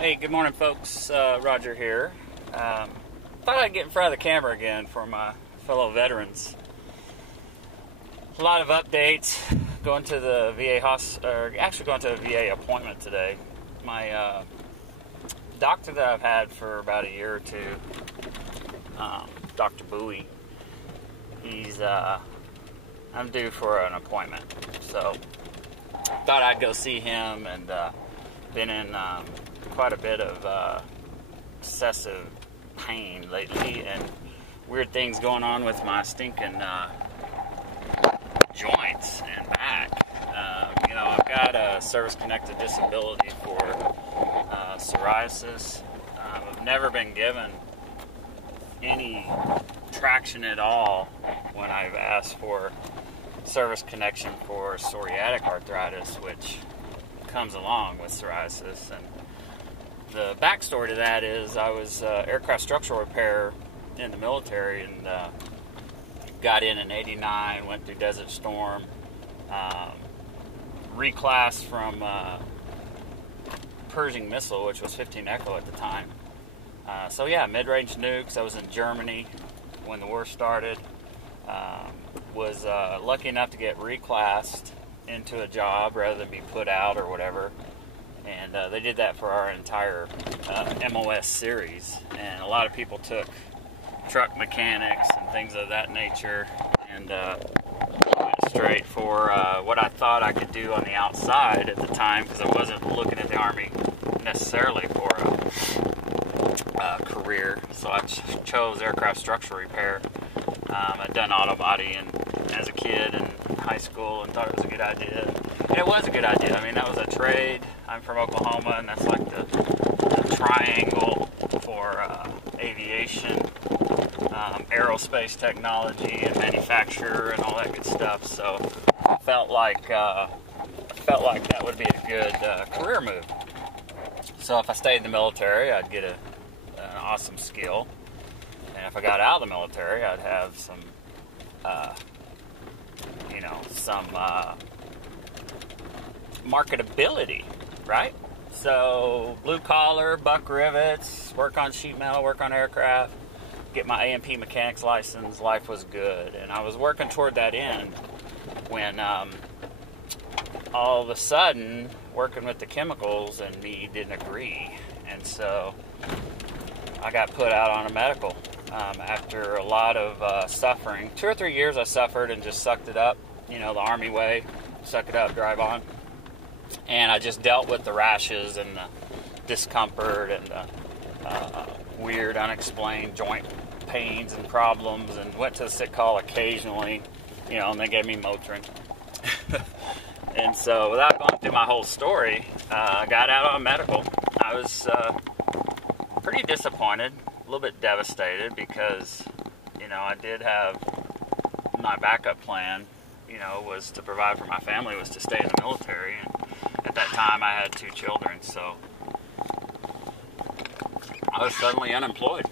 Hey, good morning, folks. Roger here. Thought I'd get in front of the camera again for my fellow veterans. A lot of updates. Going to the going to a VA appointment today. My doctor that I've had for about a year or two, Dr. Bowie, I'm due for an appointment. So thought I'd go see him, and been in quite a bit of excessive pain lately, and weird things going on with my stinking joints and back. I've got a service-connected disability for psoriasis. I've never been given any traction at all when I've asked for service connection for psoriatic arthritis, which comes along with psoriasis. And the backstory to that is I was aircraft structural repair in the military, and got in '89, went through Desert Storm, reclassed from Pershing missile, which was 15 Echo at the time. Mid-range nukes. I was in Germany when the war started. Was lucky enough to get reclassed into a job rather than be put out or whatever. And they did that for our entire MOS series. And a lot of people took truck mechanics and things of that nature, and went straight for what I thought I could do on the outside at the time, because I wasn't looking at the Army necessarily for a career. So I chose aircraft structural repair. I'd done auto body as a kid in high school, and thought it was a good idea. And it was a good idea. I mean, that was a trade. I'm from Oklahoma, and that's like the triangle for aviation, aerospace technology, and manufacture, and all that good stuff. So I felt like that would be a good career move. So if I stayed in the military, I'd get an awesome skill. And if I got out of the military, I'd have some marketability, right? So blue collar, buck rivets, work on sheet metal, work on aircraft, get my A&P mechanics license. Life was good, and I was working toward that end when all of a sudden working with the chemicals and me didn't agree, and so I got put out on a medical after a lot of suffering. 2 or 3 years I suffered and just sucked it up, the Army way, suck it up, drive on. And I just dealt with the rashes and the discomfort and the weird, unexplained joint pains and problems, and went to the sick call occasionally, and they gave me Motrin. And so without going through my whole story, I got out on medical. I was pretty disappointed, a little bit devastated, because, I did have my backup plan, was to provide for my family, was to stay in the military. And at that time, I had 2 children, so I was suddenly unemployed.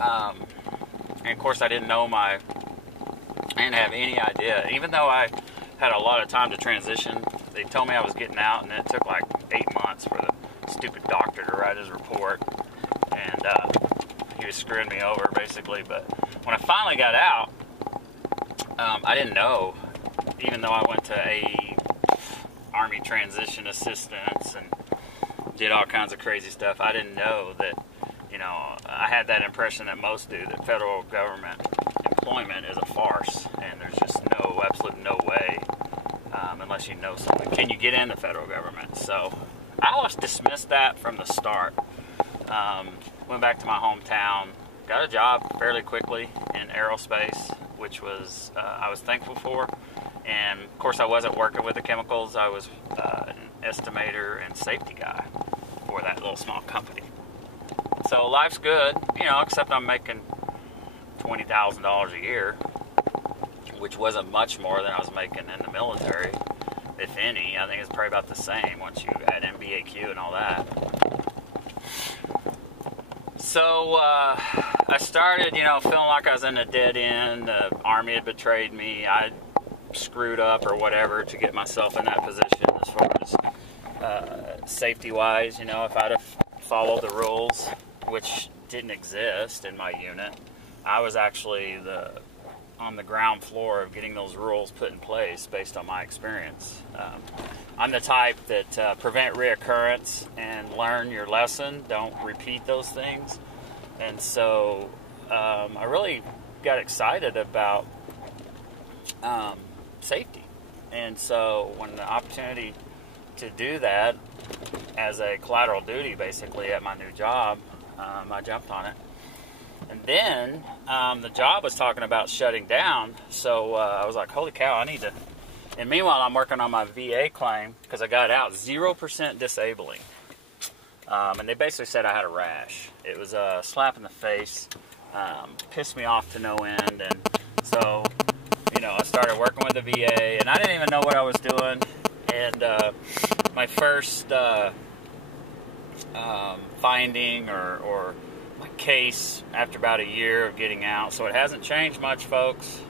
And of course, I didn't have any idea. Even though I had a lot of time to transition, they told me I was getting out, and it took like 8 months for the stupid doctor to write his report. And he was screwing me over, basically. But when I finally got out, I didn't know, even though I went to Army transition assistance and did all kinds of crazy stuff, I didn't know that, I had that impression that most do, that federal government employment is a farce, and there's just absolutely no way, unless you know something, can you get in the federal government. So I always dismissed that from the start. Went back to my hometown, got a job fairly quickly in aerospace, which was I was thankful for. And of course, I wasn't working with the chemicals. I was an estimator and safety guy for that little small company. So life's good, except I'm making $20,000 a year, which wasn't much more than I was making in the military, if any. I think it's probably about the same once you add MBAQ and all that. So I started, feeling like I was in a dead end. The Army had betrayed me. I screwed up or whatever to get myself in that position as far as safety-wise, if I'd have followed the rules, which didn't exist in my unit. I was actually on the ground floor of getting those rules put in place based on my experience. I'm the type that prevent reoccurrence and learn your lesson. Don't repeat those things. And so I really got excited about safety. And so when the opportunity to do that as a collateral duty, basically, at my new job, I jumped on it. And then the job was talking about shutting down, so I was like, holy cow, I need to... And meanwhile, I'm working on my VA claim, because I got out 0% disabling. And they basically said I had a rash. It was a slap in the face, pissed me off to no end, and so, I started working with the VA, and I didn't even know what I was doing, and my first finding or my case after about a year of getting out, so it hasn't changed much, folks.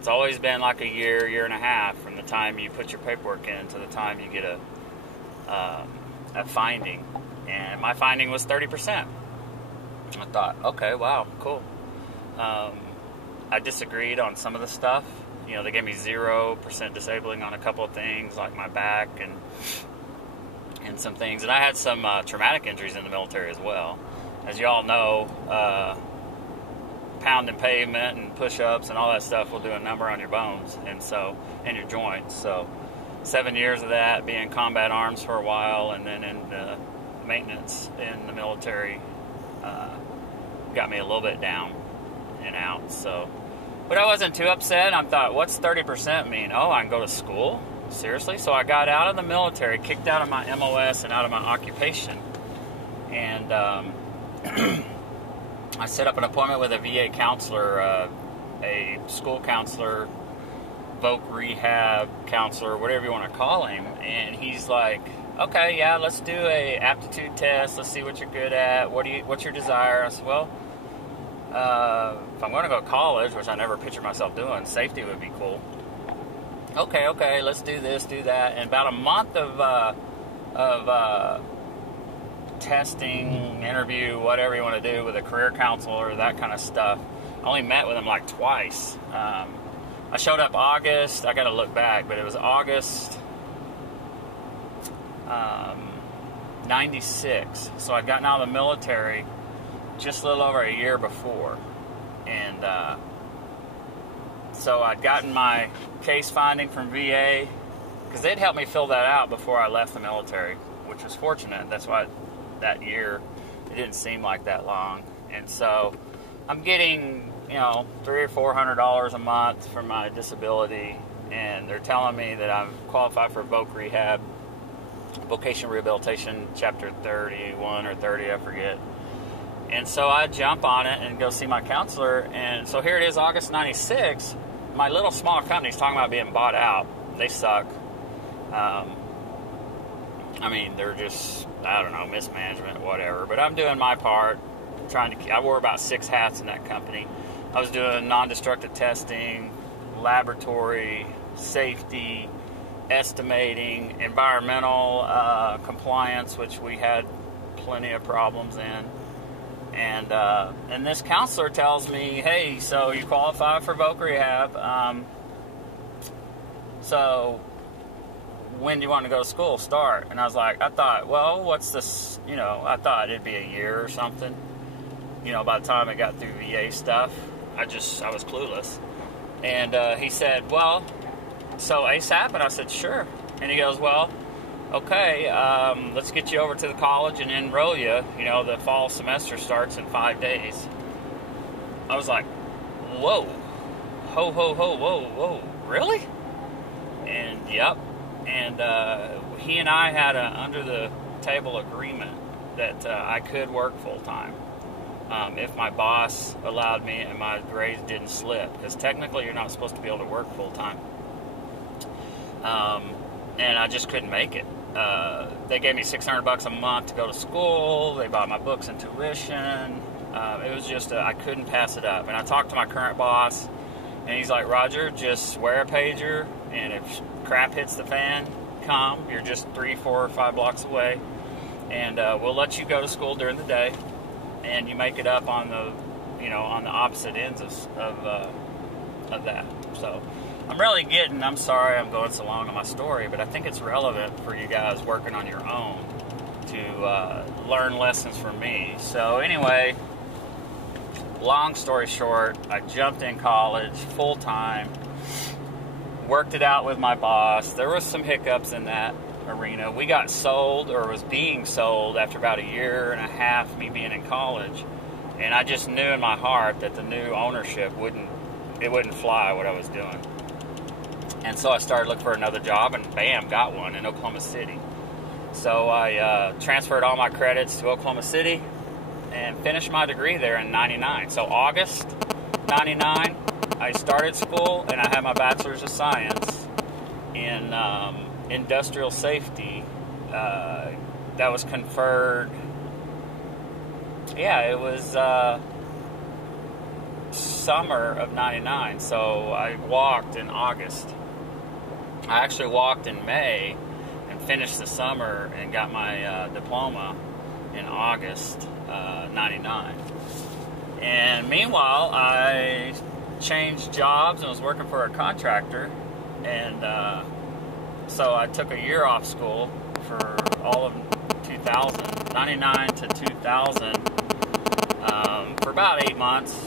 It's always been like a year and a half from the time you put your paperwork in to the time you get a finding. And my finding was 30%. I thought, okay, wow, cool. I disagreed on some of the stuff. They gave me 0% disabling on a couple of things, like my back and some things. And I had some traumatic injuries in the military as well. As you all know, pounding pavement and push-ups and all that stuff will do a number on your bones and your joints. So 7 years of that, being in combat arms for a while, and then in maintenance in the military, got me a little bit down and out. So, but I wasn't too upset. I thought, what's 30% mean? Oh, I can go to school? Seriously? So I got out of the military, kicked out of my MOS and out of my occupation, and I set up an appointment with a VA counselor, a school counselor, voc rehab counselor, whatever you want to call him, and he's like, okay, yeah, let's do a aptitude test, let's see what you're good at, what's your desire? I said, well, if I'm going to go to college, which I never pictured myself doing, safety would be cool. Okay, let's do this, do that. And about a month of testing, interview, whatever you want to do with a career counselor, that kind of stuff. I only met with him like twice. I showed up August, I got to look back, but it was August 96. So I'd gotten out of the military just a little over a year before. And so I'd gotten my case finding from VA, because they'd helped me fill that out before I left the military, which was fortunate. That's why that year it didn't seem like that long. And so I'm getting, $300 or $400 a month for my disability, and they're telling me that I'm qualified for voc rehab, vocational rehabilitation, chapter 31 or 30, I forget. And so I jump on it and go see my counselor, and so here it is, August 96. My little small company's talking about being bought out. They suck. They're just, mismanagement, whatever. But I'm doing my part, I wore about 6 hats in that company. I was doing non-destructive testing, laboratory, safety, estimating, environmental compliance, which we had plenty of problems in. And this counselor tells me, hey, so you qualify for voc rehab. So when do you want to go to school? Start. And I was like, what's this? I thought it'd be a year or something. By the time I got through VA stuff, I was clueless. And he said, well, so ASAP? And I said, sure. And he goes, well, okay, let's get you over to the college and enroll you. The fall semester starts in 5 days. I was like, whoa, whoa, really? And yep. And he and I had an under-the-table agreement that I could work full-time if my boss allowed me and my grades didn't slip, because technically you're not supposed to be able to work full-time. And I just couldn't make it. They gave me $600 a month to go to school. They bought my books and tuition. It was just, I couldn't pass it up. And I talked to my current boss, and he's like, Roger, just wear a pager, and if crap hits the fan, come. You're just 3, 4, or 5 blocks away, and we'll let you go to school during the day, and you make it up on the, on the opposite ends of that. So I'm sorry I'm going so long on my story, but I think it's relevant for you guys working on your own to learn lessons from me. So anyway, long story short, I jumped in college full time, worked it out with my boss. There was some hiccups in that arena. We got sold, or was being sold, after about 1.5 years me being in college, and I just knew in my heart that the new ownership wouldn't fly what I was doing. And so I started looking for another job, and bam, got one in Oklahoma City. So I transferred all my credits to Oklahoma City and finished my degree there in 99. So August 99, I started school, and I had my Bachelor's of Science in industrial safety. That was conferred, it was summer of 99. So I walked in August. I actually walked in May and finished the summer and got my diploma in August 99. And meanwhile, I changed jobs and was working for a contractor, and so I took a year off school for all of 2000, 99 to 2000, for about 8 months.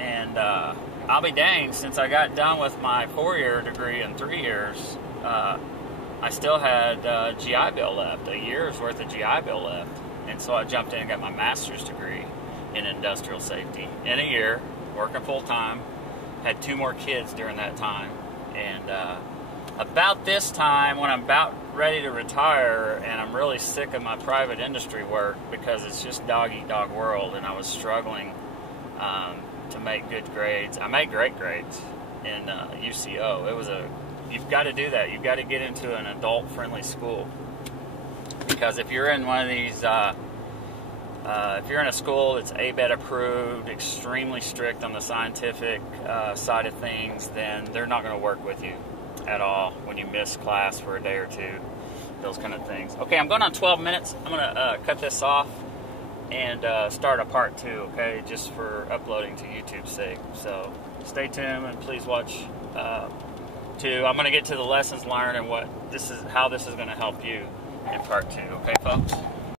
And I'll be danged, since I got done with my 4-year degree in 3 years, I still had GI Bill left, a year's worth of GI Bill left. And so I jumped in and got my master's degree in industrial safety in a year, working full time. Had 2 more kids during that time. And about this time, when I'm about ready to retire, and I'm really sick of my private industry work because it's just dog-eat-dog world, and I was struggling to make good grades. I made great grades in UCO. You've got to do that. You've got to get into an adult-friendly school, because if you're in one of these, if you're in a school that's ABET approved, extremely strict on the scientific side of things, then they're not going to work with you at all when you miss class for a day or two, those kind of things. Okay, I'm going on 12 minutes. I'm going to cut this off and start a part 2, okay, just for uploading to YouTube's sake. So stay tuned and please watch 2. I'm going to get to the lessons learned and how this is going to help you in part 2, okay, folks?